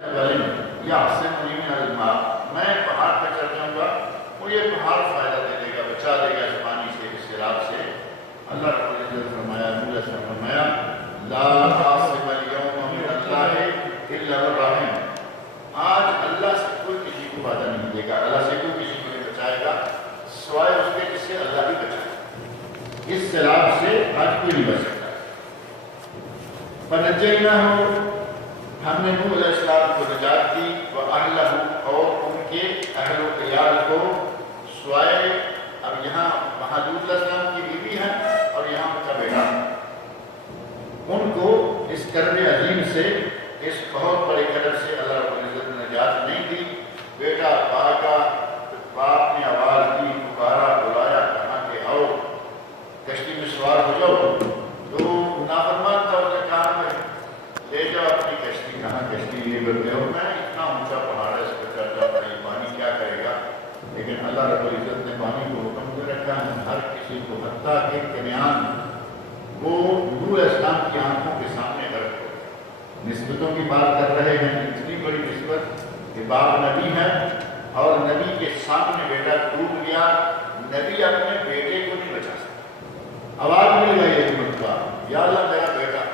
میں پہاڑ پہ چڑھ جاؤں گا اور یہ پہاڑ فائدہ دے دے گا، بچا دے گا اس پانی سے، اس سیلاب سے۔ اللہ رب العزت فرمایا، فرمایا لا عاصم اليوم من اللہ الا من رحم۔ آج اللہ سے کوئی کسی کو فائدہ نہیں دے گا، اللہ سے کوئی کسی کو نہیں بچائے گا سوائے اس کے جس سے اللہ ہی بچائے۔ اس سیلاب سے آج کوئی نہیں بچ سکتا۔ فنجیناہ، ہم نے نوح علیہ السلام کو نجات دی، وَأَهْلَهُ، اور ان کے اہل و عیال کو، سوائے اب یہاں وہاں لوط علیہ السلام کی بیوی ہے اور یہاں ان کا بیٹا، ان کو اس کرب عظیم سے، اس بہت بڑے قدر سے اللہ رب العزت نے نجات نہیں دی۔ بیٹا باغا، باپ نے آواز دی، پکارا، بلایا، کہا کہ آؤ کشتی میں سوار ہو جاؤ، تو نافرمان تھا، اس نے کہا کہ لے جاؤ اپنی کشتی۔ کہاں کشتی لے کرتے ہو؟ میں اتنا اونچا پہاڑ ہے، اس پہ چڑھ جاتا ہے، پانی کیا کرے گا؟ لیکن اللہ رب العزت نے پانی کو حکم دے رکھا ہے ہر کسی کو، حتیٰ کہ کنعان وہ نوح علیہ السلام کی آنکھوں کے سامنے غرق ہو۔ نسبتوں کی بات کر رہے ہیں، اتنی بڑی نسبت کہ باپ نبی ہے اور نبی کے سامنے بیٹا ڈوب گیا، نبی اپنے بیٹے کو نہیں بچا سکتا۔ آواز مل گئی ایک مرتبہ، یا اللہ میرا بیٹا۔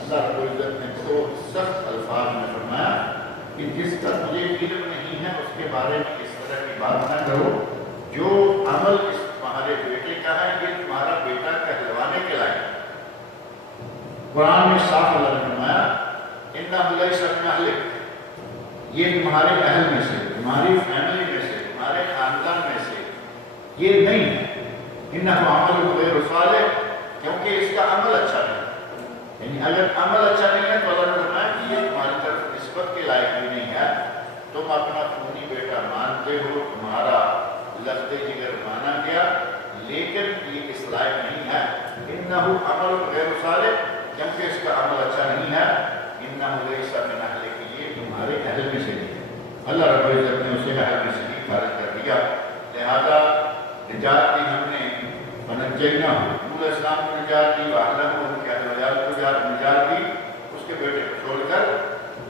اللہ رب العزت نے تو سخت الفاظ میں فرمایا کہ جس کا مجھے علم نہیں ہے اس کے بارے میں اس طرح کی بات نہ کرو، جو عمل اس تمہارے بیٹے کا ہے یہ تمہارا بیٹا کہلوانے کے لائق ہے۔ قرآن میں صاف اللہ نے فرمایا اِنَّهُ لَيْسَ مِنْ أَهْلِكَ، یہ تمہارے اہل میں سے، تمہاری فیملی میں سے، تمہارے خاندان میں سے یہ نہیں ہے۔ اِنَّهُ عَمَلٌ غَيْرُ صَالِحٍ، کیونکہ اس کا عمل اچھا نہیں، یعنی اگر عمل اچھا نہیں ہے تو اللہ نے فرمایا کہ یہ تمہاری طرف نسبت کے لائق بھی نہیں ہے۔ تم اپنا خونی بیٹا مانتے ہو، تمہارا لفظ جگر مانا گیا، لیکن یہ اس لائق نہیں ہے۔ اِنَّهُ عَمَلٌ غَيْرُ صَالِحٍ، کیونکہ اس کا عمل اچھا نہیں ہے۔ اِنَّهُ لَيْسَ مِنْ أَهْلِكَ، یہ تمہارے اہل میں سے نہیں ہے۔ اللہ رب العزت نے اسے اہل میں سے ہی خارج کر دیا، لہذا نجات دی ہم نے۔ فنجیناہ، نوح علیہ السلام کو نجات دی، وَأَهْلَهُ، ان کے اہل ویال کو نجات دی، اس کے بیٹے کو چھوڑ کر،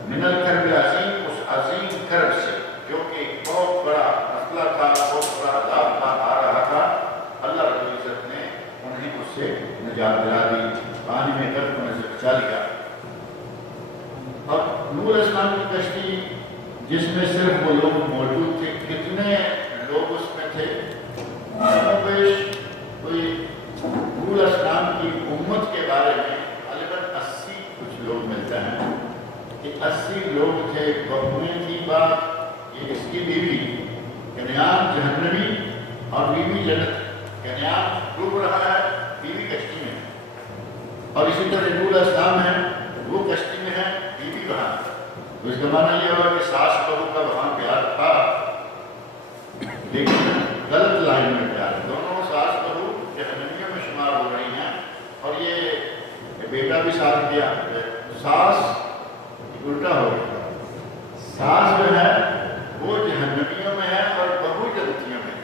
من الکرب العظیم، اس عظیم کرب سے جو کہ ایک بہت بڑا مسئلہ تھا، بہت بڑا عذاب تھا، آ رہا تھا، اللہ رب العزت نے انہیں اس سے نجات دلا دی، پانی میں غرق ہونے سے بچا لیا۔ اب نوح علیہ السلام کی کشتی جس میں صرف وہ لوگ موجود تھے، کتنے لوگ اس میں تھے؟ کوئی نوح علیہ السلام کی امت کے بارے میں غالباً 80 کچھ لوگ ملتے ہیں کہ 80 لوگ تھے۔ بہویں کی بات، یہ اس کی بیوی کنعان جہنمی اور بیوی جنت، کنعان ڈوب رہا ہے، بیوی کشتی میں، اور اسی طرح نوح علیہ السلام ہے، وہ کشتی میں ہے، بیوی وہاں۔ تو اس کا معنی یہ ہوا کہ ساس بہو کا وہاں پیار تھا، لیکن غلط لائن میں پیار، دونوں ساس بہو جہنمیوں میں شمار ہو رہی ہیں، اور یہ بیٹا بھی ساتھ دیا۔ ساس الٹا ہو گیا، ساس جو ہے وہ جہنمیوں میں ہے اور بہو جنتیوں میں،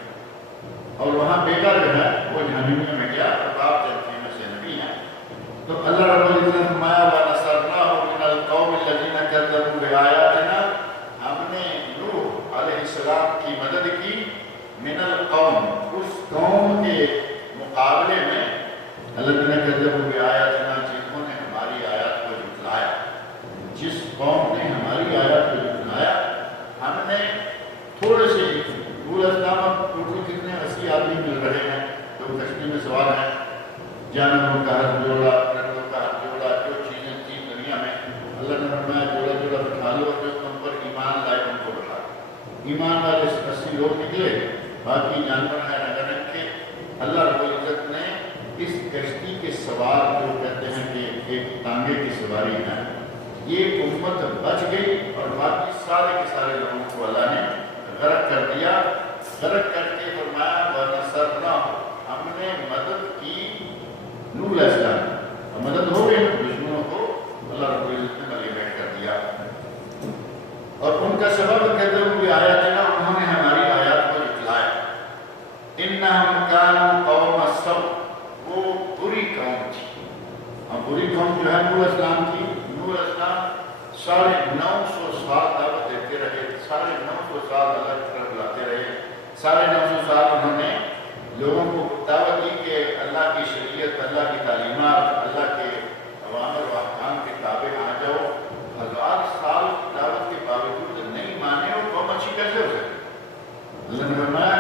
اور وہاں بیٹا جو ہے وہ جہنمیوں میں گیا اور باپ جنتیوں میں سے نبی ہے۔ تو اللہ رب العزت نے فرمایا وَنَصَرْنَاهُ مِنَ الْقَوْمِ الَّذِينَ كَذَّبُوا بِآيَاتِنَا، ہم نے نوح علیہ السلام کی مدد کی، من القوم، اس قوم کے مقابلے میں، الذین کذبوا بآیاتنا، جنہوں نے ہماری آیات کو جھٹلایا، جس قوم نے ہماری آیات کو جھٹلایا، ہم نے تھوڑے سے نوح علیہ السلام ٹوٹل کتنے 80 آدمی مل رہے ہیں جو کشتی میں سوار ہیں، جانوروں کا ہاتھ جوڑا، پرندوں کا ہاتھ جوڑا، جو چیزیں تھیں دنیا میں، اللہ نے فرمایا جوڑا جوڑا بٹھا لو، جو تم پر ایمان لائے ان کو بٹھا لو۔ ایمان والے 80 لوگ نکلے، باقی جانور ہیں رنگ رنگ کے۔ اللہ رب العزت نے اس کشتی کے سوار جو کہتے ہیں کہ ایک تانگے کی سواری ہے، یہ امت بچ گئی اور باقی سارے کے سارے لوگوں کو اللہ نے غرق کر دیا۔ غرق کر کے فرمایا وَنَصَرْنَاهُ، ہم نے مدد کی نوح علیہ السلام، اور مدد ہو گئی، دشمنوں کو اللہ رب العزت نے مغلوب کر دیا۔ اور ان کا سبب کذبوا بآیاتنا، انہوں نے ہماری آیات کو جھٹلایا۔ انہم کانوا قوم سوء، وہ بری قوم تھی۔ اور بری قوم جو ہے نوح علیہ السلام کی، نوح علیہ السلام 9.5 900 سال دعوت دیتے رہے، سارے 900 سال اللہ کی طرف بلاتے رہے، سارے 900 سال انہوں نے لوگوں کو دعوت دی کہ اللہ کی شریعت، اللہ کی تعلیمات، اللہ کے اوامر و احکام کے تابع آ جاؤ۔ 1000 سال دعوت کے باوجود نہیں مانے اور قوم اچھی کیسے ہو سکے؟ اللہ نے فرمایا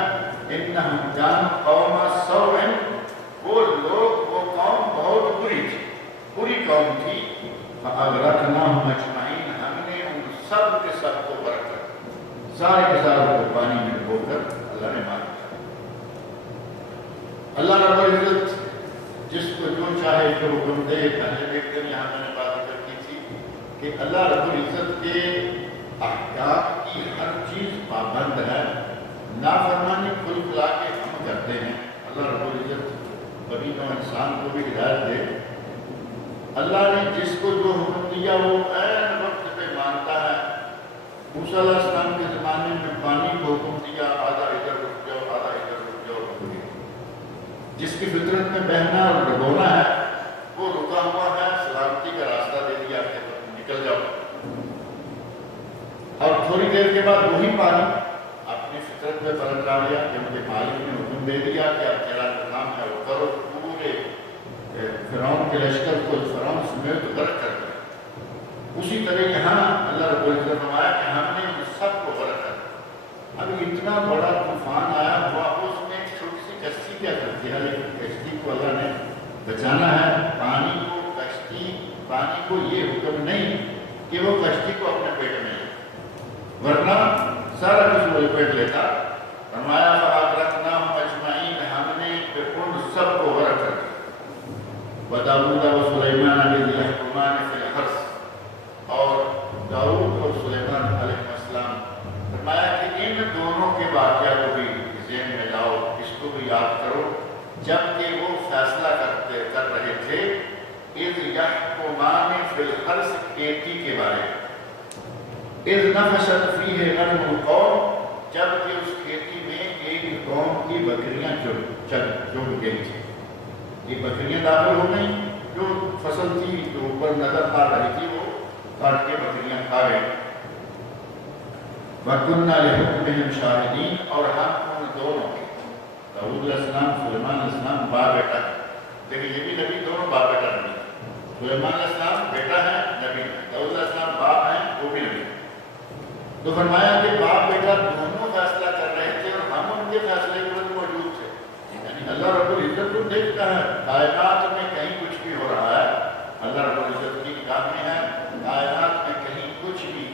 انہم کانوا قوم سوء، وہ لوگ، وہ قوم بہت بری تھی، بری قوم تھی۔ فاغرقناہم اجمعین، ہم نے ان سب کے سب کو غرق کر دیا، سارے کے سارے کو پانی میں ڈبو کر اللہ نے مار دیا۔ اللہ رب العزت جس کو جو چاہے جو حکم دے، پہلے ایک دن یہاں میں نے بات ذکر کی تھی کہ اللہ رب العزت کے احکام کی ہر چیز پابند ہے، نافرمانی کھل کھلا کے ہم کرتے ہیں۔ اللہ رب العزت کبھی نو انسان کو بھی ہدایت دے، اللہ نے جس کو جو حکم دیا وہ عین وقت پہ مانتا ہے۔ موسیٰ علیہ السلام کے زمانے میں پانی کو حکم دیا، آدھا ادھر رک جاؤ، آدھا ادھر رک جاؤ، جس کی فطرت میں بہنا اور ڈبونا ہے وہ رکا ہوا ہے، سلامتی کا راستہ دے دیا کہ نکل جاؤ، اور تھوڑی دیر کے بعد وہی پانی اپنی فطرت میں پلٹ ڈال دیا کہ مجھے مالک نے حکم دے دیا کہ اب تیرا جو کام ہے وہ کرو، پورے فرعون کے لشکر کو فرعون سمیت غرق کر دیا۔ اسی طرح یہاں اللہ رب العزت نے فرمایا کہ ہم نے ان سب کو غرق کر دیا۔ اب اتنا بڑا طوفان آیا ہوا، اس میں ایک چھوٹی سی کشتی کیا کرتی ہے، لیکن کشتی کو اللہ نے بچانا ہے۔ پانی کو، کشتی، پانی کو یہ حکم نہیں کہ وہ کشتی کو اپنے پیٹ میں لے، ورنہ سارا کچھ وہ لپیٹ لیتا۔ فرمایا فاغرقناہم اجمعین، ہم نے ان سب کو غرق کر دیا۔ وَدَاوُودَ وَسُلَيْمَانَ إِذْ يَحْكُمَانِ فِي الْحَرْثِ، اور داؤد اور سلیمان علیہ السلام، فرمایا کہ ان دونوں کے واقعہ کو بھی ذہن میں لاؤ، اس کو بھی یاد کرو، جب کہ وہ فیصلہ کر رہے تھے اِذْ يَحْكُمَانِ فِي الْحَرْثِ، کھیتی کے بارے میں، اِذْ نَفَشَتْ فِيهِ غَنَمُ الْقَوْمِ، جب کہ اس کھیتی میں ایک قوم کی بکریاں چگ گئی تھی۔ یہ بکریاں داخل ہو گئیں، جو فصل تھی جو اوپر نظر آ رہی تھی وہ کاٹ کے بکریاں کھا گئے۔ وَكُنَّا لِحُكْمِهِمْ شَاهِدِينَ، اور ہم ان دونوں کے، داؤد علیہ السلام، سلیمان علیہ السلام باپ بیٹا ہے، لیکن یہ بھی نبی دونوں باپ بیٹا نہیں، سلیمان علیہ السلام بیٹا ہے نبی ہے، داؤد علیہ السلام باپ ہیں وہ بھی نبی ہے۔ تو فرمایا کہ باپ بیٹا دونوں فیصلہ کر رہے تھے اور ہم ان کے فیصلے کے وقت موجود تھے۔ یعنی اللہ رب العزت کو دیکھتا ہے، کائنات میں کہیں کچھ بھی ہو رہا ہے اللہ رب العزت کی نگاہ میں ہے، کائنات میں کہیں کچھ بھی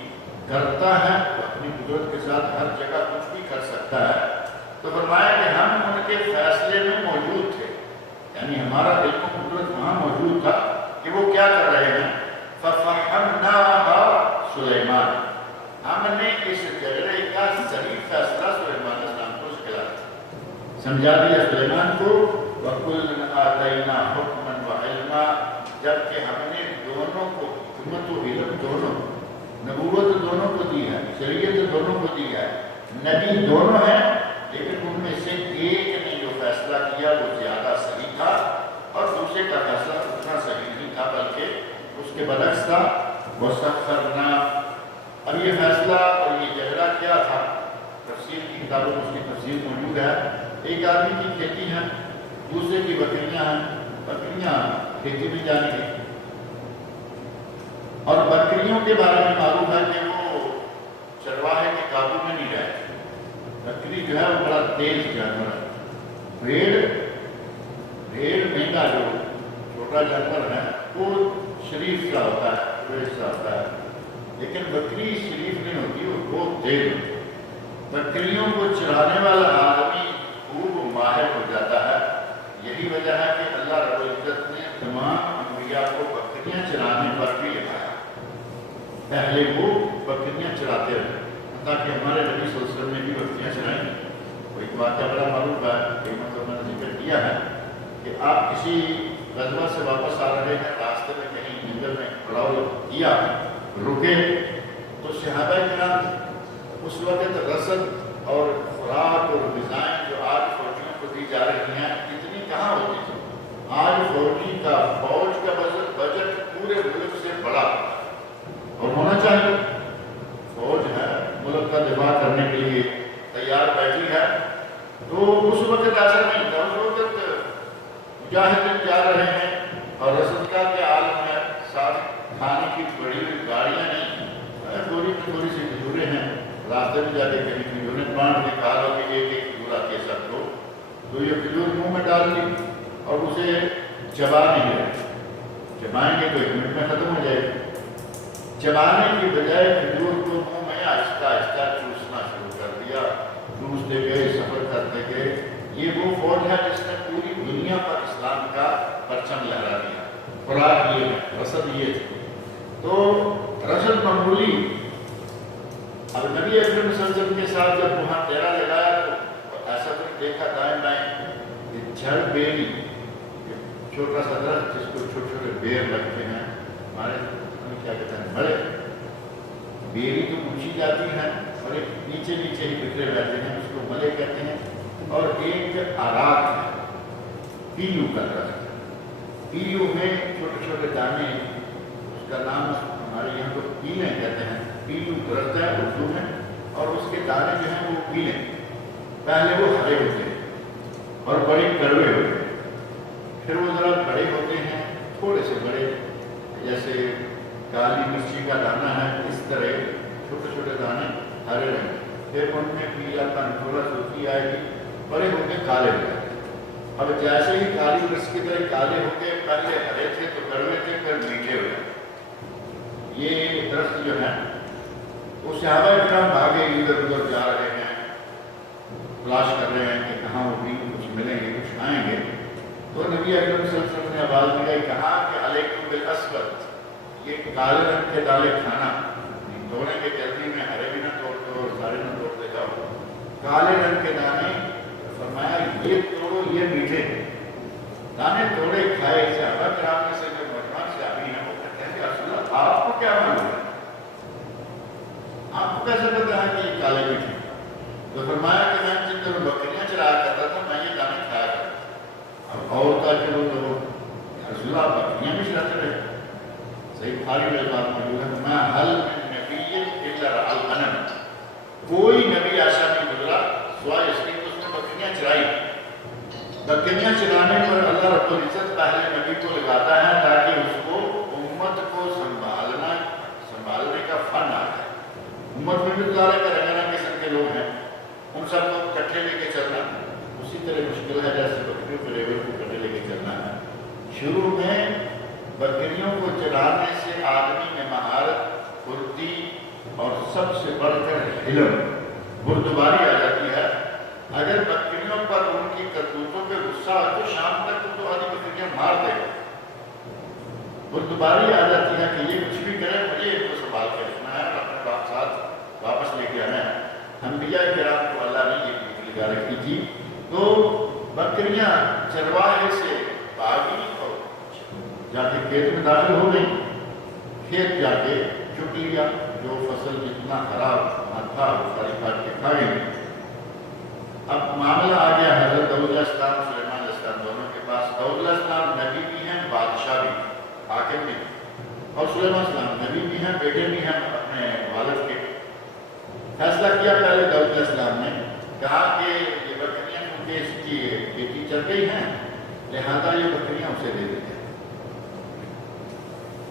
کرتا ہے تو اپنی قدرت کے ساتھ ہر جگہ کچھ بھی کر سکتا ہے۔ تو فرمایا کہ ہم ان کے فیصلے میں موجود تھے، یعنی ہمارا علم و قدرت وہاں موجود تھا کہ وہ کیا کر رہے ہیں۔ فَفَحَمْنَاهَا سُلَيْمَانَ، ہم نے اس جھگڑے کا صحیح فیصلہ سلیمان علیہ السلام کو سکھلا دیا، سمجھا دیا سلیمان کو۔ وَكُلًّا آتَيْنَا حُكْمًا وَعِلْمًا، جبکہ ہم نے دونوں کو حکمت و علم دونوں، نبوت دونوں کو دی ہے، شریعت دونوں کو دی ہے، نبی دونوں ہیں، لیکن ان میں سے ایک نے جو فیصلہ کیا وہ زیادہ صحیح تھا اور دوسرے کا فیصلہ اتنا صحیح نہیں تھا بلکہ اس کے برعکس تھا۔ وَسَخَّرْنَا، اب یہ فیصلہ اور یہ جھگڑا کیا تھا، تفسیر کی کتابوں میں اس کی تفسیر موجود ہے۔ ایک آدمی کی کھیتی ہے، دوسرے کی بکریاں ہیں، بکریاں کھیتی میں جانے گئی، اور بکریوں کے بارے میں معلوم ہے کہ وہ چرواہے کے قابو میں نہیں رہے۔ بکری جو ہے وہ بڑا تیز جانور ہے، بھیڑ مہنگا جو چھوٹا جانور ہے وہ شریف سا ہوتا ہے، ویسا سا ہوتا ہے، لیکن بکری شریف نہیں ہوتی، وہ بہت تیز ہوتی ہے۔ بکریوں کو چرانے والا آدمی خوب ماہر ہو جاتا ہے۔ یہی وجہ ہے کہ اللہ رب العزت نے تمام انبیاء کو بکریاں چرانے پر بھی لگایا، پہلے وہ بکریاں چراتے رہے، تاکہ ہمارے نبی صلی اللہ علیہ وسلم نے بھی بکریاں چرائیں۔ وہ ایک واقعہ بڑا معروف ہے، قیمت نے ذکر کیا ہے کہ آپ کسی غزوہ سے واپس آ رہے ہیں، راستے میں کہیں جنگل میں پڑاؤ کیا، رکے، تو صحابہ کرام اس وقت رسد اور خوراک اور غذائیں جو آج فوجیوں کو دی جا رہی ہیں اتنی کہاں ہوتی تھی۔ آج فوجی کا بجٹ پورے ملک سے بڑا اور ہونا چاہیے، ذبح کرنے کے لیے تیار بیٹھی ہے، تو اس وقت ایسا نہیں تھا، اس وقت مجاہدین جا رہے ہیں اور رسدکا کے عالم ہے، ساتھ کھانے کی بڑی گاڑیاں نہیں، تھوڑی سی کھجوریں ہیں، راستے میں جا کے کہیں کھجوریں باندھ کے کہا لو کہ ایک کھجور آپ کے ساتھ لو، تو یہ کھجور منہ میں ڈال دی اور اسے چبا نہیں رہے، چبائیں گے تو 1 منٹ میں ختم ہو جائے گی، چبانے کی بجائے کھجور کو منہ میں آہستہ آہستہ چوسنا شروع کر دیا، چوستے گئے، سفر کرتے گئے۔ یہ وہ فوج ہے جس نے پوری دنیا پر اسلام کا پرچم لہرا دیا۔ خوراک یہ ہے، رسد یہ تھی، تو رسد معمولی۔ اب نبی اکرم صلی اللہ علیہ وسلم کے ساتھ جب وہاں ڈیرا لگایا تو ایسا تو دیکھا دائیں بائیں جھڑ بیری، چھوٹا سا درخت جس کو چھوٹے چھوٹے بیر لگتے ہیں، ہمارے کیا کہتے ہیں بڑے بیری تو اونچی جاتی ہیں اور ایک نیچے نیچے ہی بکھرے رہتے ہیں، اس کو ملے کہتے ہیں، اور ایک آراک ہے، پیلو کا درخت، پیلو میں چھوٹے چھوٹے دانے، اس کا نام ہمارے یہاں کو پیلے کہتے ہیں، پیلو درخت ہے اردو میں، اور اس کے دانے جو ہیں وہ پیلے، پہلے وہ ہرے ہوتے ہیں اور بڑے کڑوے ہوتے ہیں، پھر وہ ذرا بڑے ہوتے ہیں، تھوڑے سے بڑے، جیسے کالی مرچی کا دانہ ہے، اس طرح چھوٹے چھوٹے دانے ہرے رہیں، پھر ان میں پیلا پن تھوڑا سرخی آئے گی، بڑے ہو کے کالے ہو گئے۔ اب جیسے ہی کالی مرچ کی طرح کالے ہو کے پہلے ہرے تھے تو کڑوے تھے، پھر میٹھے ہوئے۔ یہ درخت جو ہے وہ صحابہ کرام بھاگے ادھر ادھر جا رہے ہیں، تلاش کر رہے ہیں کہ کہاں وہ بھی کچھ ملیں گے، کچھ آئیں گے، تو نبی اکرم صلی اللہ علیہ وسلم نے آواز لگائی، کہا کہ علیکم بالاسود، یہ کالے رنگ کے دالے کھانا، توڑنے کے جلدی میں ہرے بھی نہ توڑتے اور سارے نہ توڑتے جاؤ، کالے رنگ کے دانے، فرمایا یہ توڑو، یہ میٹھے ہیں، دانے توڑے کھائے۔ صحابہ کرام میں سے جو نوجوان صحابی ہیں وہ کہتے ہیں کہ رسول اللہ آپ کو کیا معلوم ہے، آپ کو کیسے پتا ہے کہ یہ کالے میٹھے؟ تو فرمایا کہ میں جن دنوں بکریاں چرایا کرتا تھا میں یہ دانے کھایا کرتا تھا۔ اب اور کا کہ وہ رسول اللہ بکریاں بھی چراتے رہے، صحیح بخاری میں بات موجود ہے، میں حل من نبی الا رعى الغنم، کوئی نبی ایسا نہیں گزرا سوائے اس کی اس نے بکریاں چرائی۔ بکریاں چرانے پر اللہ رب العزت پہلے نبی کو لگاتا ہے تاکہ اس کو امت کو سنبھالنے کا فن آ جائے۔ امت میں بھی طرح کے رنگ رنگ قسم کے لوگ ہیں، ان سب کو کٹھے لے کے چلنا اسی طرح مشکل ہے جیسے بکریوں کے لیول کو کٹھے لے کے چلنا ہے۔ شروع میں بکریوں کو چلانے سے آدمی میں مہارت، پھرتی اور سب سے بڑھ کر علم، بردباری آ جاتی ہے۔ اگر بکریوں پر ان کی کرتوتوں پہ غصہ ہو تو شام تک تو آدھی بکریاں مار دے گا، بردباری آ جاتی ہے کہ یہ کچھ بھی کرے مجھے ان کو سنبھال کے رکھنا ہے اور اپنے باپ ساتھ واپس لے کے آنا ہے۔ انبیاء کرام کو اللہ نے یہ ڈیوٹی لگا رکھی تھی، تو بکریاں چرواہے سے بھاگی اور جا کے کھیت میں داخل ہو گئی، کھیت جا کے چٹ لیا، جو فصل جتنا خراب وہاں تھا وہ ساری کاٹ کے کھا گئی۔ اب معاملہ آ گیا حضرت داؤد علیہ السلام، سلیمان علیہ السلام دونوں کے پاس۔ داؤد علیہ السلام نبی بھی ہیں، بادشاہ بھی، حاکم بھی، اور سلیمان علیہ السلام نبی بھی ہیں، بیٹے بھی ہیں اپنے والد کے۔ فیصلہ کیا پہلے داؤد علیہ السلام نے، کہا کہ یہ بکریاں کیونکہ اس کی بیٹی چل گئی ہیں لہذا یہ بکریاں اسے دے دیتے ہیں۔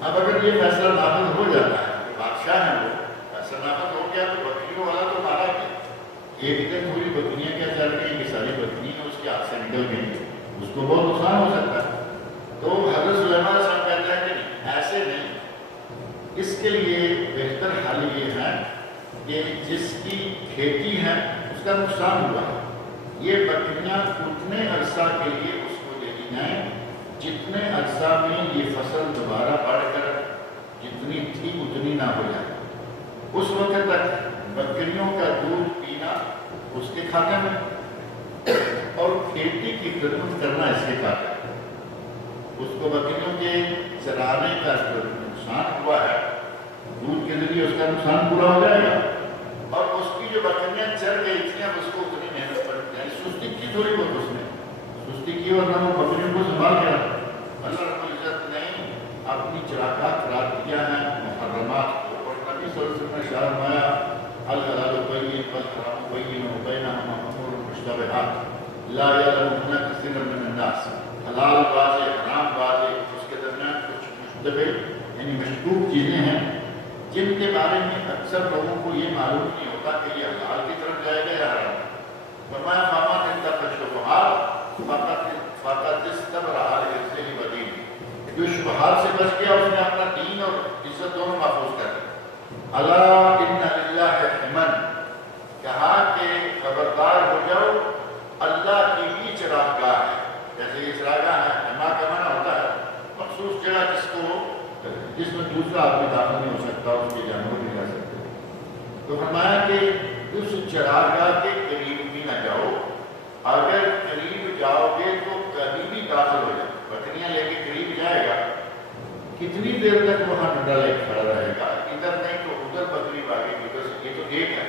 اب اگر یہ فیصلہ نافذ ہو جاتا ہے، بادشاہ ہیں وہ، فیصلہ نافذ ہو گیا تو بکریوں والا تو مارا گیا، ایک دن پوری بکریاں کیا چل گئی کہ ساری بکریاں اس کے ہاتھ سے نکل گئی، اس کو بہت نقصان ہو سکتا ہے۔ تو حضرت سلیمان علیہ السلام کہتا ہے کہ ایسے نہیں، اس کے لیے بہتر حل یہ ہے کہ جس کی کھیتی ہے اس کا نقصان ہوا ہے، یہ بکریاں اتنے عرصہ کے لیے اس کو دے دی جائیں جتنے عرصہ میں یہ فصل دوبارہ بڑھ کر جتنی تھی اتنی نہ ہو جائے، اس وقت تک بکریوں کا دودھ پینا اس کے کھاتے میں اور کھیتی کی خدمت کرنا اس کے کھاتے میں۔ اس کو بکریوں کے چرانے کا جو نقصان ہوا ہے دودھ کے ذریعے اس کا نقصان پورا ہو جائے گا، اور اس کی جو بکریاں چل گئی تھیں اب اس کو اتنی محنت پڑ جائے، سستی کی تھوڑی بہت اس نے سستی کی اور نہ وہ بکریوں کو سنبھال کے رکھا۔ اللہ رب العزت نے اپنی چراگاہ قرار دیا ہے محرمات کو، اور نبی صلی اللہ علیہ وسلم نے اشارہ فرمایا الحلال طیب والحرام بين وبينهما أمور مشتبهات لا يعلمهن كثير من الناس. حلال واضح، حرام واضح، اس کے درمیان کچھ مشتبہ یعنی مشکوک چیزیں ہیں جن کے بارے میں اکثر لوگوں کو یہ معلوم نہیں ہوتا کہ یہ حلال کی طرف جائے گا یا حرام. فرمایا فمن اتقى الشبهات فقد استبرأ لعرضه ودينه. جو شبہات سے بچ گیا اس نے اپنا دین اور عزت دونوں محفوظ کر لی. الا ان للہ حمن، کہا کہ خبردار ہو جاؤ اللہ کی بھی چراگاہ ہے. جیسے یہ چراگاہ ہے، حما کا معنی ہوتا ہے مخصوص جگہ جس میں دوسرا آدمی داخل نہیں ہو سکتا، اس کے جانور نہیں رہ سکتے. تو فرمایا کہ اس چراگاہ کے قریب بھی نہ جاؤ. اگر قریب جاؤ گے تو کبھی بھی داخل ہو جائے. بکریاں لے کے قریب جائے گا، کتنی دیر تک وہاں ڈنڈا لے کے کھڑا رہے گا؟ ادھر نہیں تو ادھر بکری بھاگے گی. ادھر سے یہ تو ایک ہے،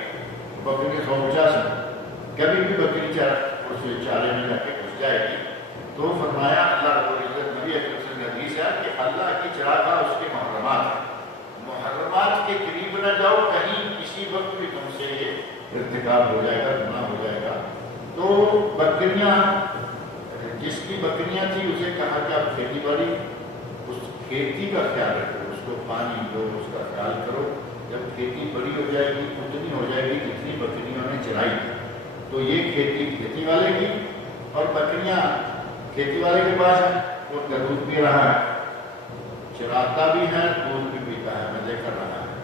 بکری 150 ہے، کبھی بھی بکری چارے میں جا کے گھس جائے گی. تو فرمایا اللہ رب العزت نبی اکرم صلی اللہ علیہ وسلم حدیث ہے کہ اللہ کی چراگاہ اس کے محرمات ہیں. محرمات کے قریب نہ جاؤ، کہیں کسی وقت بھی تم سے یہ ارتکاب ہو جائے گا، گناہ ہو جائے گا. تو بکریاں، جس کی بکریاں تھی اسے کہا کہ آپ کھیتی باڑی، اس کھیتی کا خیال رکھو، اس کو پانی دو، اس کا خیال کرو. جب کھیتی بڑی ہو جائے گی اتنی ہو جائے گی جتنی بکریوں نے چرائی تھی. تو یہ کھیتی والے کی، اور بکریاں کھیتی والے کے پاس ہیں، وہ دودھ پی رہا ہے، چراتا بھی ہے، دودھ بھی پیتا ہے، مزے کر رہا ہے.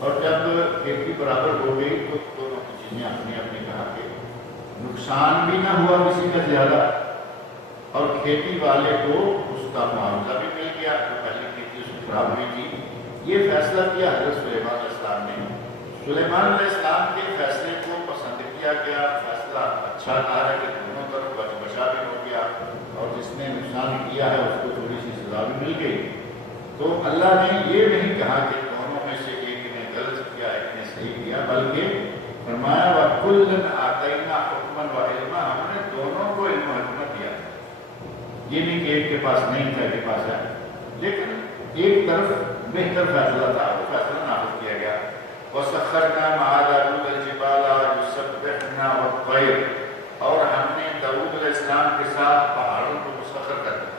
اور جب کھیتی برابر ہو گئی تو دونوں کی چیزیں اپنی اپنی کہا کہ نقصان بھی نہ ہوا کسی کا زیادہ، اور کھیتی والے کو اس کا معاوضہ بھی مل گیا جو پہلی کھیتی اس کی خراب ہوئی تھی. یہ فیصلہ کیا حضرت سلیمان علیہ السلام نے. سلیمان علیہ السلام کے فیصلے کو پسند کیا گیا. فیصلہ اچھا تھا کہ دونوں طرف بچا بھی ہو گیا، اور جس نے نقصان کیا ہے اس کو تھوڑی سی سزا بھی مل گئی. تو اللہ نے یہ نہیں کہا کہ دونوں میں سے ایک نے غلط کیا ایک نے صحیح کیا، بلکہ فرمایا وَكُلًّا آتَيْنَا حُكْمًا وَعِلْمًا، ہم نے دونوں کو علم و حکمت دیا. یہ نہیں کہ ایک کے پاس نہیں تھا ایک کے پاس ہے، لیکن ایک طرف بہتر فیصلہ تھا، وہ فیصلہ نافذ کیا گیا. وَسَخَّرْنَا مَعَ دَاوُودَ الْجِبَالَ يُسَبِّحْنَ وَالطَّيْرَ، اور ہم نے داؤد علیہ السلام کے ساتھ پہاڑوں کو مسخر کر دیا.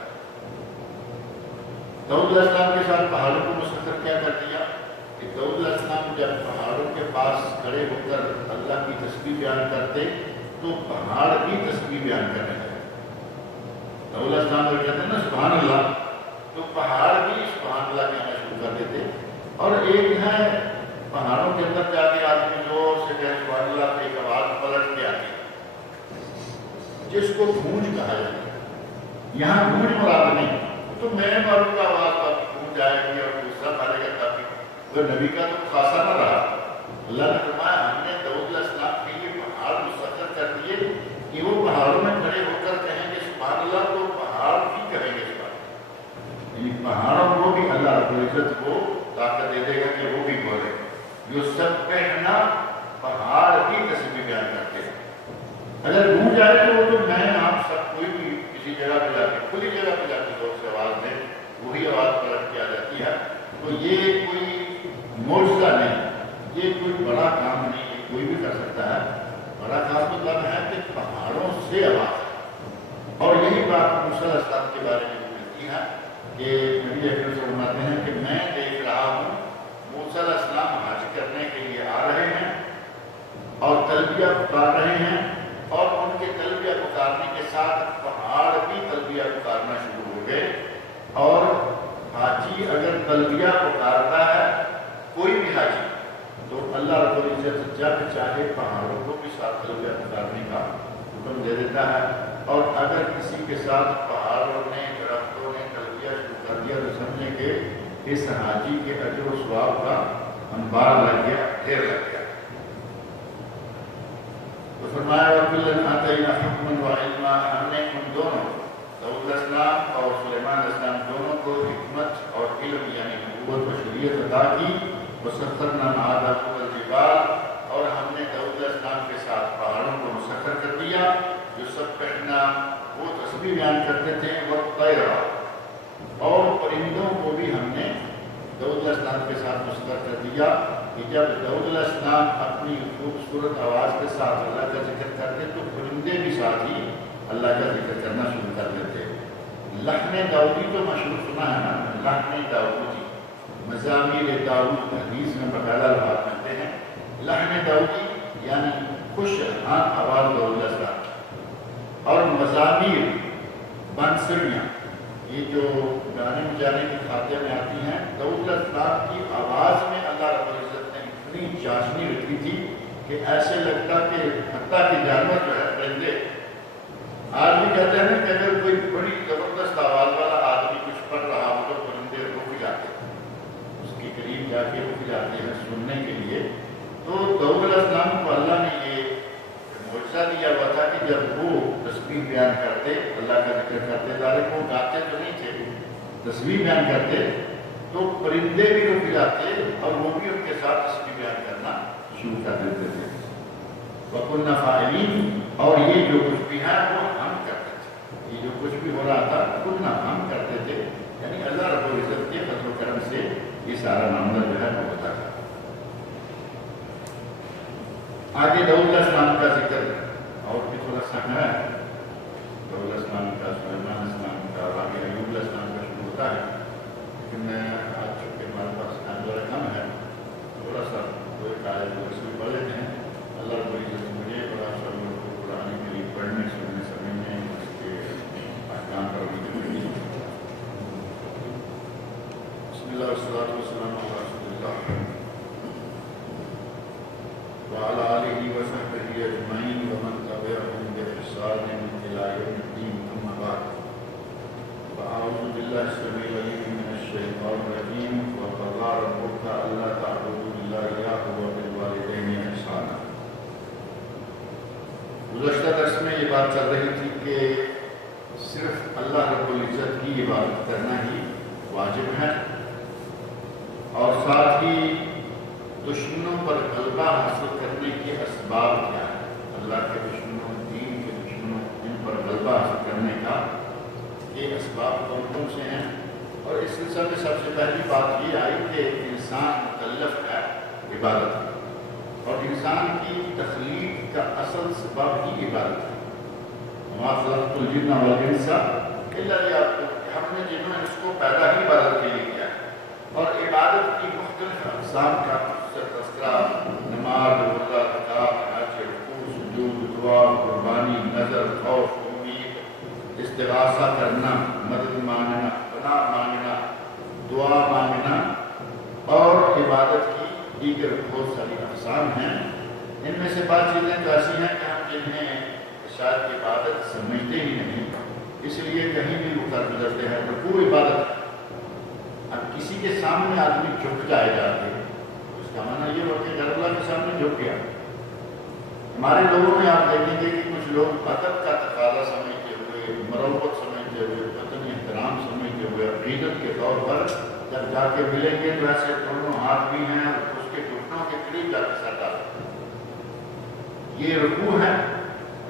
داؤد علیہ السلام کے ساتھ پہاڑوں کو مسخر کیا کر دیا کہ داؤد علیہ السلام جب پہاڑوں کے پاس کھڑے ہو کر اللہ کی تسبیح بیان کرتے تو پہاڑ بھی تسبیح بیان کرنے لگے. داؤد علیہ السلام جب کہتے ہیں نا سبحان اللہ، تو پہاڑ بھی سبحان اللہ کہنا شروع کر دیتے. اور ایک ہے پہاڑوں کے اندر جا کے آدمی زور سے کہے سبحان اللہ پہ ایک آواز پلٹ کے آتی ہے جس کو گونج کہا جاتا ہے. یہاں گونج مراد نہیں، تو میں ماروں کا آواز پر گونج آئے گی اور دوسرا مارے گا تاکہ وہ نبی کا تو خاصا نہ رہا. اللہ نے فرمایا ہم نے داؤد علیہ السلام کے لیے پہاڑ مسخر کر دیے کہ وہ پہاڑوں میں کھڑے ہو کر کہیں گے سبحان اللہ، تو پہاڑ بھی کہیں گے سبحان. یعنی پہاڑوں کو بھی اللہ رب العزت کو طاقت دے دے گا کہ وہ بھی بولے. جو سب پہنا پہاڑ بھی تسبیح بیان کرتے ہیں. اگر گونج جائے تو وہ تو میں آپ سب کوئی بھی کسی جگہ پہ جا کے کھلی جگہ پہ جا کے زور سے آواز دے، وہی آواز پلٹ کے آ جاتی ہے. تو یہ کوئی معجزہ نہیں، یہ کوئی بڑا کام نہیں، یہ کوئی بھی کر سکتا ہے. بڑا خاص مطلب ہے کہ پہاڑوں سے آواز. اور یہی بات موسیٰ علیہ السلام کے بارے میں ملتی ہے کہ نبی اکرم سے فرماتے ہیں کہ میں دیکھ رہا ہوں موسیٰ علیہ السلام حج کرنے کے لیے آ رہے ہیں اور تلبیہ پکار رہے ہیں، اور ان کے تلبیہ پکارنے کے ساتھ پہاڑ بھی تلبیہ پکارنا شروع ہو گئے. اور حاجی اگر تلبیہ پکارتا ہے کوئی بھی حاجی، تو اللہ رب العزت جب چاہے پہاڑوں کو بھی ساتھ تلبیہ پکارنے کا حکم دے دیتا ہے. اور اگر کسی کے ساتھ پہاڑوں نے درختوں نے تلبیہ شروع کر دیا تو سمجھیں کہ اس حاجی کے اجر و ثواب کا انبار لگ گیا، ڈھیر لگ گیا. تو فرمایا وَكُلًّا آتَيْنَا حُكْمًا وَعِلْمًا، ہم نے ان دونوں داؤد علیہ السلام اور سلیمان علیہ السلام دونوں کو حکمت اور علم یعنی نبوت و شریعت عطا کی. وَسَخَّرْنَا مَعَ دَاوُودَ الْجِبَالَ، اور ہم نے داؤد علیہ السلام کے ساتھ پہاڑوں کو مسخر کر دیا. جو سب پہنا وہ تسبیح بیان کرتے تھے. وَالطَّيْرَ، اور پرندوں کو بھی ہم نے داؤد علیہ السلام کے ساتھ مسخر کر دیا. کہ جب داؤد علیہ السلام اپنی خوبصورت آواز کے ساتھ اللہ کا ذکر کرتے تو پرندے بھی ساتھ ہی اللہ کا ذکر کرنا شروع کر دیتے. لحن داؤدی تو مشہور سنا ہے نا, لحن داؤدی, مزامیر داؤد حدیث میں باقاعدہ بات کرتے ہیں. لحن داؤدی یعنی خوش آواز داؤد علیہ السلام, اور مزامیر بانسریاں یہ جو گانے بجانے کے خاطے میں آتی ہیں, داؤد علیہ السلام کی آواز میں اللہ رب العزت نے اتنی چاشنی رکھی تھی کہ ایسے لگتا کہ حتیٰ کہ جانور جو ہے پرندے, آج بھی کہتے ہیں نا کہ اگر کوئی بڑی زبردست آواز والا آدمی کچھ پڑھ رہا ہو تو پرندے رک جاتے ہیں, اس کے قریب جا کے رک جاتے ہیں سننے کے لیے. تو داؤد علیہ السلام کو اللہ نے یہ معجزہ دیا ہوا تھا کہ جب وہ تسبیح بیان کرتے, اللہ کا ذکر کرتے, ظاہر وہ گاتے تو نہیں تھے, تسبیح بیان کرتے تو پرندے بھی رک جاتے اور وہ بھی ان کے ساتھ تسبیح بیان کرنا شروع کر دیتے تھے. وَكُنَّا فَاعِلِينَ, اور یہ جو کچھ بھی ہے وہ ہم کرتے تھے, یہ جو کچھ بھی ہو رہا تھا کُنَّا ہم کرتے تھے, یعنی اللہ رب العزت کے فضل و کرم سے یہ سارا معاملہ جو ہے وہ ہوتا تھا. آگے داؤد علیہ السلام کا ذکر اور بھی تھوڑا سا ہے. داؤد علیہ السلام کا, سلیمان علیہ السلام کا, آگے ایوب علیہ السلام کا شروع ہوتا ہے, لیکن میں آج چونکہ ہمارے پاس ٹائم ذرا کم ہے, تھوڑا سا کوئی آیت کو اس میں پڑھ لیتے ہیں. اللہ رب العزت مجھے اور آپ سب لوگوں کو قرآن کے لیے پڑھنے سننے سمجھنے اس کے احکام پر بھی ضروری ہے. بسم اللہ والصلاۃ والسلام علی رسول اللہ وعلى آله وصحبه أجمعين ومن تبعهم بإحسان إلى يوم الدين. أما بعد, فأعوذ بالله السميع العليم من الشيطان الرجيم. وقضى ربك ألا تعبدوا إلا إياه وبالوالدين إحسانا. گزشتہ درس میں یہ بات چل رہی تھی کہ صرف اللہ رب العزت کی عبادت کرنا ہی واجب ہے, اور ساتھ ہی دشمنوں پر غلبہ حاصل کرنے کے اسباب کیا ہیں. اللہ کے دشمنوں, دین کے دشمنوں, ان پر غلبہ حاصل کرنے کا یہ اسباب کون کون سے ہیں. اور اس سلسلے میں سب سے پہلی بات یہ آئی کہ انسان مکلف ہے عبادت میں, اور انسان کی تخلیق کا اصل سبب ہی عبادت ہے. وما خلقت الجن والانس الا لیعبدون, ہم نے جنوں اس کو پیدا ہی عبادت کے لیے کیا ہے. اور عبادت کی مختلف اقسام کا تذکرہ, نماز, روزہ, زکوٰۃ, حج, رکوع, سجود, دعا, قربانی, نذر, خوف, امید, استغاثہ کرنا, مدد مانگنا, پناہ مانگنا, دعا مانگنا, اور عبادت کی دیگر بہت ساری اقسام ہیں. ان میں سے بعض چیزیں تو ایسی ہیں کہ ہم جنہیں شاید عبادت سمجھتے ہی نہیں, اس لیے کہیں بھی وہ کر گزرتے ہیں. رکوع عبادت ہے. اب کسی کے سامنے آدمی جھک جائے جا کے, اس کا معنی یہ ہو کہ اللہ کے سامنے جھک گیا. ہمارے لوگوں میں آپ دیکھیں گے کہ کچھ لوگ ادب کا تقاضا سمجھتے ہوئے, مروت سمجھتے ہوئے, وطن احترام سمجھتے ہوئے, عقیدت کے طور پر جب جا کے ملیں گے تو ایسے دونوں ہاتھ بھی ہیں, اس کے گھٹنوں کے قریب جا کے سر ڈالتے ہیں. یہ رکوع ہے.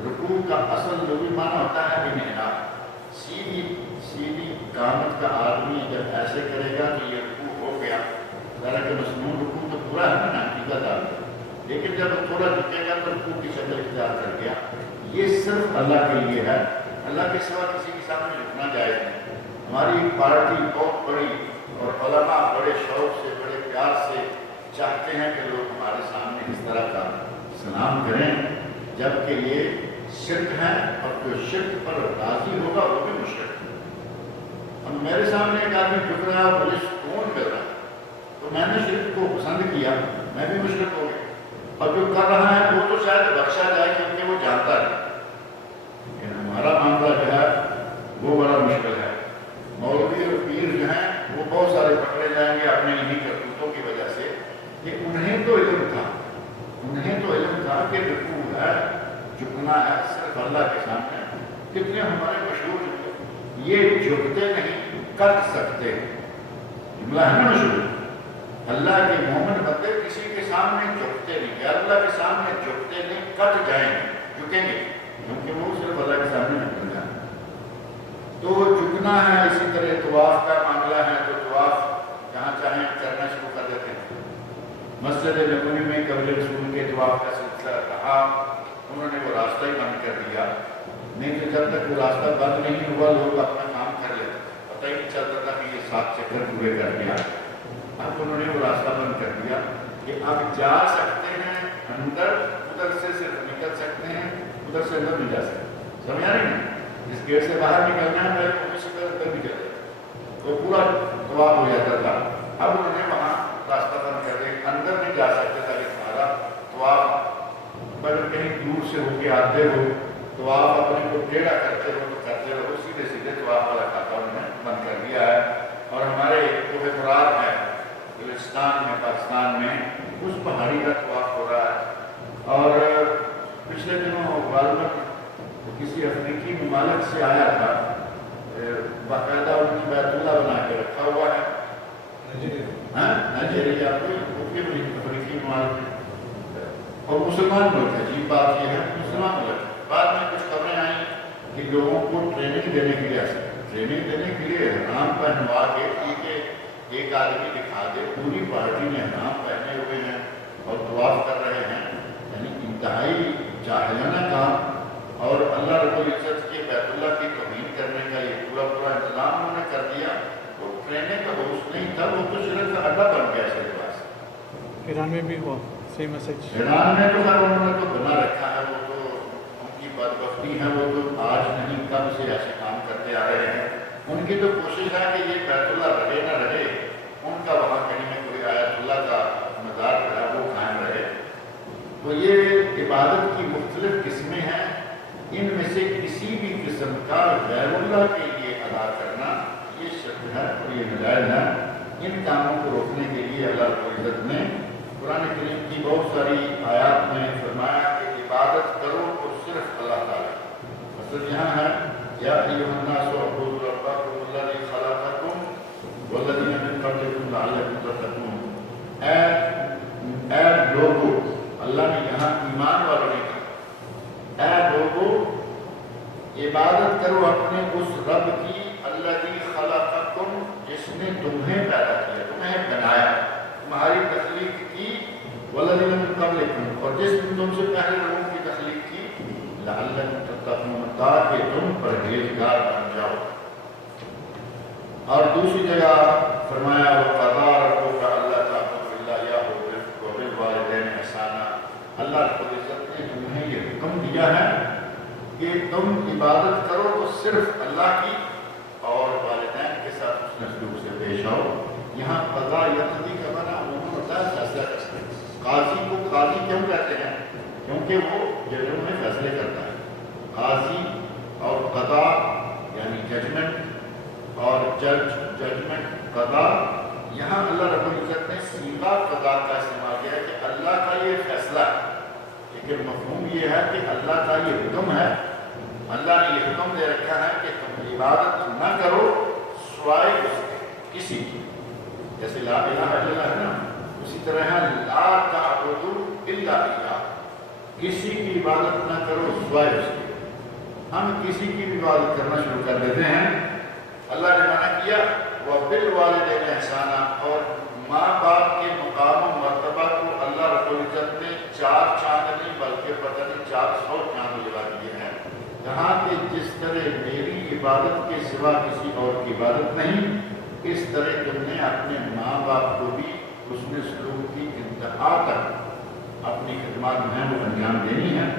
رکوع کا اصل جو بھی معنی ہوتا ہے انحناء, سیدھی قامت کا آدمی جب ایسے کرے گا تو یہ رکوع ہو گیا. ذرا کہ مصنون رکوع تو پورا ہے نا حقیقت آدمی, لیکن جب تھوڑا جھکے گا تو رکوع کی شکل اختیار کر گیا. یہ صرف اللہ کے لیے ہے, اللہ کے سوا کسی کے سامنے جھکنا جائز نہیں. ہماری پارٹی بہت بڑی, اور علماء بڑے شوق سے, بڑے پیار سے چاہتے ہیں کہ لوگ ہمارے سامنے اس طرح کا سلام کریں, جبکہ یہ شرک ہے, اور جو شرک پر راضی ہوگا وہ بھی مشرک ہے. اب میرے سامنے ایک آدمی جھک رہا ہے, مجھے سکون مل رہا ہے, تو میں نے شرک کو پسند کیا, میں بھی مشرک ہو گیا. اور جو کر رہا ہے وہ تو شاید بخشا جائے کیونکہ وہ جانتا ہے, لیکن ہمارا معاملہ جو ہے وہ بڑا مشکل ہے. مولوی اور پیر جو ہیں وہ بہت سارے پکڑے جائیں گے اپنے انہیں کرتوتوں کی وجہ سے, کہ انہیں تو علم تھا کہ رکوع ہے, جھکنا ہے صرف اللہ کے سامنے. کتنے ہمارے مشہور یہ جھکتے نہیں, کٹ سکتے, جملہ ہے نا مشہور. اللہ کے مومن بندے کسی کے سامنے جھکتے نہیں, کہ اللہ کے سامنے جھکتے نہیں, کٹ جائیں گے, جھکیں گے, کیونکہ وہ صرف اللہ کے سامنے جھک جائیں. تو جھکنا ہے. اسی طرح طواف کا معاملہ ہے, تو طواف جہاں چاہیں کرنا شروع کر دیتے ہیں. مسجد نبوی میں قبر رسول کے طواف کا سلسلہ رہا، انہوں نے وہ راستہ ہی بند کر دیا، نہیں تو جب تک وہ راستہ بند نہیں ہوا لوگ اپنا کام کر لیتے، پتہ ہی نہیں چلتا تھا کہ یہ 7 چکر پورے کر دیا۔ اب انہوں نے وہ راستہ بند کر دیا کہ اب جا سکتے ہیں اندر، ادھر سے صرف نکل سکتے ہیں، ادھر سے اندر نہیں جا سکتے۔ سمجھا نہیں نا؟ اس گیٹ سے باہر نکلنا ہے، پہلے پولیس سے اندر نکل جاتا تو پورا طواف ہو جاتا تھا۔ اب انہوں نے وہاں راستہ بند کر دیا، اندر نہیں جا سکتے تھا کہ تمہارا طواف اگر کہیں دور سے ہو کے آتے ہو تو آپ اپنے کو ٹیڑھا کرتے ہو تو کرتے رہو، سیدھے سیدھے طواف والا کھاتا انہوں نے بند کر دیا ہے۔ اور ہمارے کوہ فرات ہے بلوچستان میں، پاکستان میں، اس پہاڑی کا طواف ہو رہا ہے۔ اور پچھلے دنوں غالباً کسی افریقی ممالک سے آیا تھا، باقاعدہ انہوں نے بیت اللہ بنا کے رکھا ہوا ہے، نائجیریا کوئی افریقی ممالک، اور مسلمان ملک ہے۔ عجیب بات یہ ہے مسلمان ملک ہے۔ بعد میں کچھ خبریں آئیں کہ لوگوں کو ٹریننگ دینے کے لیے احرام پہنوا کے ایک آدمی دکھا دے پوری پارٹی نے احرام پہنے ہوئے ہیں اور طواف کر رہے ہیں، یعنی انتہائی جاہلانہ کام، اور اللہ رب العزت کے بیت اللہ کی توہین کرنے کا یہ پورا انتظام انہوں نے کر دیا۔ تو ٹریننگ کا ہوش نہیں تھا، وہ تو شرک کا اڈا بن گیا اس کے پاس۔ ایران میں بھی ہوا سیم میسج، ایران میں تو خیر انہوں نے تو بنا رکھا ہے، وہ تو ان کی بدبختی ہے، وہ تو آج نہیں کب سے ایسے کام کرتے آ رہے ہیں۔ ان کی تو کوشش ہے کہ یہ بیت اللہ رہے نہ رہے، ان کا وہاں کہیں میں کوئی آیت اللہ کا مزار جو ہے وہ قائم رہے۔ تو یہ عبادت کی مختلف قسمیں ہیں، ان میں سے کسی بھی قسم کا غیر اللہ کے لیے ادا کرنا یہ شرک ہے اور یہ ناجائز ہے۔ ان کاموں کو روکنے کے لیے اللہ رب العزت نے قرآن کریم کی بہت ساری آیات میں فرمایا کہ عبادت کرو تو صرف اللہ تعالیٰ۔ مطلب یہاں ہے یا ایھا الناس اعبدوا ربکم الذی خلقکم والذین من قبلکم لعلکم تتقون۔ اے لوگو، اللہ نے یہاں ایمان والوں نے کہا، اے لوگو عبادت کرو اپنے اس رب کی الذی خلقکم، جس نے تمہیں پیدا کیا، تمہیں بنایا، تمہاری تخلیق کی، والذین من قبلکم، اور جس نے تم سے پہلے لوگوں کی تخلیق کی، لعلکم تتقون، تاکہ تم پرہیزگار بن جاؤ۔ اور دوسری جگہ فرمایا وَقَضَىٰ رَبُّكَ أَلَّا تَعْبُدُوا إِلَّا إِيَّاهُ وَبِالْوَالِدَيْنِ إِحْسَانًا۔ اللہ رب العزت نے تمہیں یہ حکم دیا ہے کہ تم عبادت کرو تو صرف اللہ کی، اور والدین کے ساتھ اس سلوک سے پیش آؤ۔ یہاں قضا یقضی کا معنی عموماً ہوتا ہے فیصلہ کرنا۔ قاضی کو قاضی کیوں کہتے ہیں؟ کیونکہ وہ ججوں میں فیصلے کرتا ہے۔ قاضی اور قضا یعنی ججمنٹ، اور ججمنٹ قضا، یہاں اللہ رب العزت نے صیغہ قضا کا استعمال کیا ہے کہ اللہ کا یہ فیصلہ ہے، لیکن مفہوم یہ ہے کہ اللہ کا یہ حکم ہے۔ اللہ نے یہ حکم دے رکھا ہے کہ تم عبادت نہ کرو سوائے اس کے کسی کی، جیسے لا الہ الا اللہ ہے نا، اسی طرح لا تعبدوا الا ایاہ، کسی کی عبادت نہ کرو سوائے اس کے۔ ہم کسی کی بھی عبادت کرنا شروع کر دیتے ہیں۔ اللہ نے منع کیا وَبِالْوَالِدَيْنِ إِحْسَانًا، اور ماں باپ کے مقام و مرتبہ کو اللہ رب العزت نے 4 چاند نہیں بلکہ پتہ نہیں 400 چاند لگا دیے ہیں، کہاں کہ جس طرح میری عبادت کے سوا کسی اور کی عبادت نہیں، اس طرح تم نے اپنے ماں باپ کو بھی حسن سلوک کی انتہا تک اپنی خدمات میں وہ انجام دینی ہے۔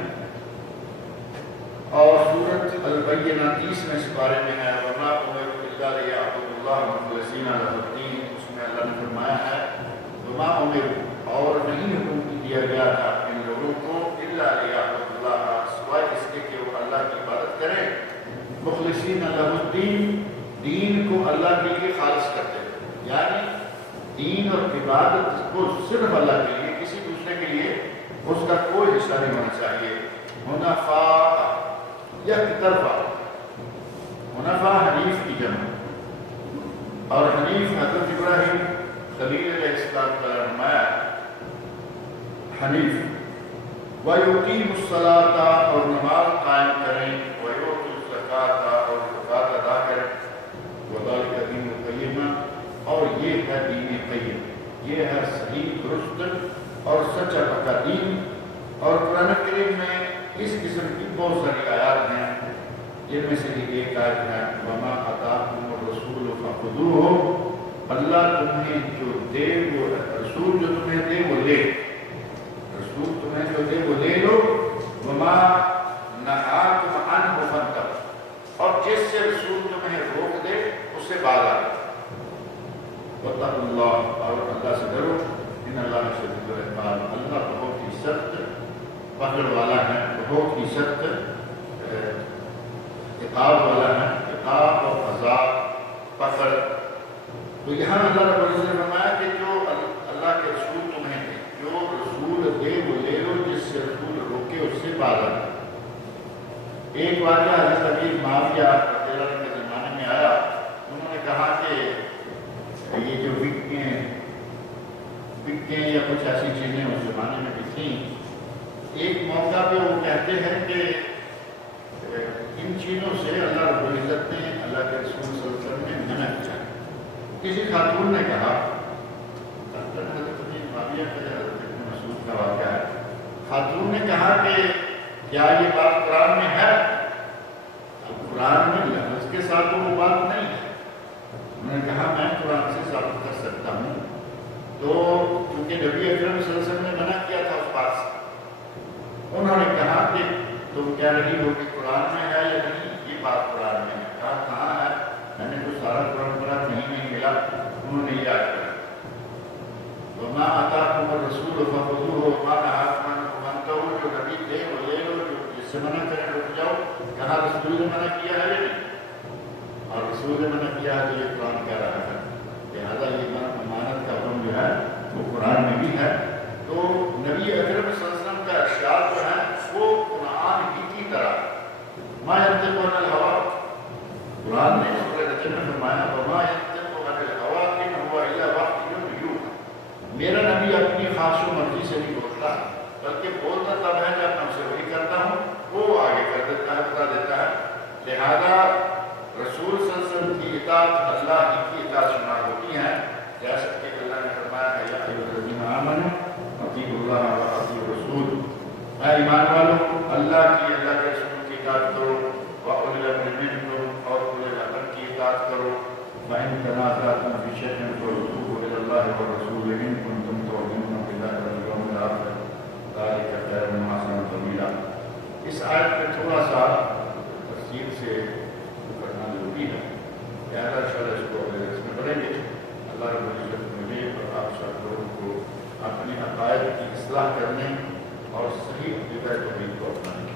اور سورۃ البینہ 30 اس بارے میں ہے وَمَا أُمِرُوا إِلَّا لِيَعْبُدُوا اللَّهَ مُخْلِصِينَ لَهُ الدِّينَ، اس میں اللہ نے فرمایا ہے وَمَا أُمِرُوا، اور نہیں حکم دیا گیا تھا ان لوگوں کو إِلَّا لِيَعْبُدُوا اللَّهَ، سوائے اس کے کہ وہ اللہ کی عبادت کریں، مخلصین لہ الدین، دین کو اللہ کے لیے خالص کرتے ہیں، یعنی دین اور عبادت کو صرف اللہ کے لیے، کسی دوسرے کے لیے اس کا کوئی حصہ نہیں ہونا چاہیے۔ حنفاء، یک طرفہ، حنفاء حنیف کی جمع، اور حنیف حضرت ابراہیم خلیل علیہ السلام کا نمایا حنیف۔ وَيُقِيمُ الصَّلَاةَ، اور نماز قائم کریں، وَيُؤْتُوا الزَّكَاةَ، اور زکوٰۃ ادا کریں، وَذَلِكَ دِینُ الْقَیِّمَةُ، اور یہ ہے دین قیم۔ یہ ہے صحیح درست اور سچا پکا دین. اور قرآن کریم میں اس قسم کی بہت ساری آیات ہیں جن میں سے ایک آیت ہے وما آتاکم الرسول فخذوہ. اللہ تمہیں جو دے وہ رسول جو تمہیں دے وہ لے، رسول تمہیں جو دے وہ لے لو. وما نہاکم عنہ فانتہوا. اور جس سے رسول تمہیں روک دے اس سے باز آ جاؤ. واتقوا اللہ، اور اللہ سے ڈرو. ان اللہ شدید العقاب، اللہ بہت ہی سخت پکڑ والا ہے، بہت ہی سخت عقاب والا ہے. عقاب اور عذاب پکڑ. تو یہاں اللہ رب العزت نے فرمایا کہ جو اللہ کے رسول تمہیں دے، جو رسول دے وہ لے لو، جس سے رسول روکے اس سے باز آ جاؤ. ایک واقعہ حضرت امیر معاویہ رضی اللہ عنہ کے زمانے میں آیا. انہوں نے کہا کہ یہ جو بکیں یا کچھ ایسی چیزیں اس زمانے میں بھی تھیں، ایک موقع پہ وہ کہتے ہیں کہ ان چیزوں سے اللہ رب العزت نے، اللہ کے رسول صلی اللہ علیہ وسلم نے منع کیا. کسی خاتون نے کہا، حضرت امیر معاویہ کا حضرت ابن مسعود کا واقعہ ہے، خاتون نے کہا کہ کیا یہ بات قرآن میں ہے؟ اب قرآن میں لفظ کے ساتھ وہ بات نہیں ہے. انہوں نے کہا میں قرآن سے ثابت کر سکتا ہوں. تو کیونکہ نبی اکرم صلی اللہ علیہ وسلم نے منع کیا تھا اس بات سے، انہوں نے کہا کہ تم کہہ رہی ہو کہ قرآن میں ہے یا نہیں؟ یہ بات قرآن میں ہے. کہا کہاں ہے؟ میں نے تو سارا قرآن پڑھا، کہیں نہیں ملا. انہوں نے یاد کیا وما آتاکم الرسول فخذوہ وما نہاکم عنہ فانتہوا. جو نبی دے وہ لے لو، جو جس سے منع کرے رک جاؤ. کہا رسول نے منع کیا ہے یا نہیں؟ اور رسول نے منع کیا ہے تو یہ قرآن کہہ رہا ہے. لہٰذا یہ امانت کا حکم جو ہے وہ قرآن میں بھی ہے. تو نبی اکرم صلی اللہ علیہ وسلم کا ارشاد جو ہے وہ قرآن ہی کی طرح ما ینطق عن الہویٰ. قرآن نے سورہ نجم میں فرمایا وما ینطق عن الہویٰ ان هو الا وحی یوحیٰ. میرا نبی اپنی خواہش و مرضی سے نہیں بولتا، بلکہ بولتا تب ہے جب میں اسے وحی کرتا ہوں، وہ آگے کر دیتا ہے، بتا دیتا ہے. لہذا رسول صلی اللہ علیہ وسلم کی اطاعت اللہ ہی کی اطاعت شمار ہوتی ہے. جیسا کہ اللہ نے فرمایا ہے یا ایھا الذین آمنوا اطیعوا اللہ واطیعوا الرسول. اے ایمان والو، اللہ کی، اللہ کے رسول کی اطاعت کرو. وَأُولِي الْأَمْرِ مِنکم، اور اولي الامر کی اطاعت کرو. فَإِن تَنَازَعْتُمْ فِي شَيْءٍ فَرُدُّوهُ إِلَى اللَّهِ وَالرَّسُولِ إِن كُنتُمْ تُؤْمِنُونَ بِاللَّهِ وَالْيَوْمِ الْآخِرِ ذَلِكَ خَيْرٌ وَأَحْسَنُ تَأْوِيلًا. اس آیت میں تھوڑا سا تفصیل سے کرنا ضروری ہے. لہٰذا انشاءاللہ اس کو اس میں پڑھیں گے. اللہ رب العزت مجھے اور آپ سب لوگوں کو اپنے عقائد کی اصلاح کرنے اور صحیح عقیدہ توحید کو اپنانے کی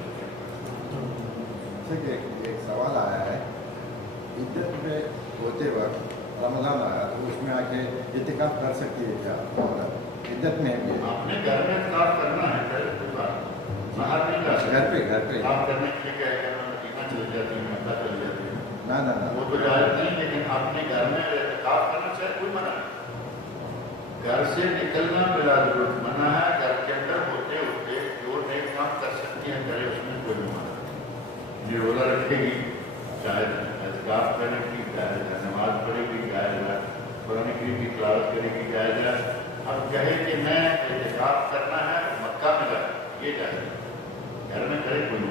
ایک سوال آیا ہے. عدت میں ہوتے وقت رمضان آیا تو اس میں آ کے اعتکاف کر سکتی ہے کیا عدت میں؟ آپ نے گھر میں اعتکاف کرنا ہے، باہر نہیں جا سکتے. گھر پہ آپ کرنے کے لیے کیا کرنا، مدینہ چل جاتی ہے، مکہ چل جاتی ہے، نہ وہ تو جائز نہیں. لیکن آپ نے گھر میں اعتکاف کرنا چاہے کوئی منع نہیں. گھر سے نکلنا بلا ضرورت منع ہے. گھر کے اندر ہوتے ہوتے جو نیک کام کر سکتی ہیں کرے، اس میں کوئی منع نہیں. جو روزہ رکھے گی شاید اعتکاف کرے گی جائز ہے، نماز پڑھے گی جائز ہے، قرآن کریم کی تلاوت کرے گی جائز ہے. اب کہے کہ میں اعتکاف کرنا ہے مکہ میں جائے، یہ جائز ہے. گھر میں کرے کوئی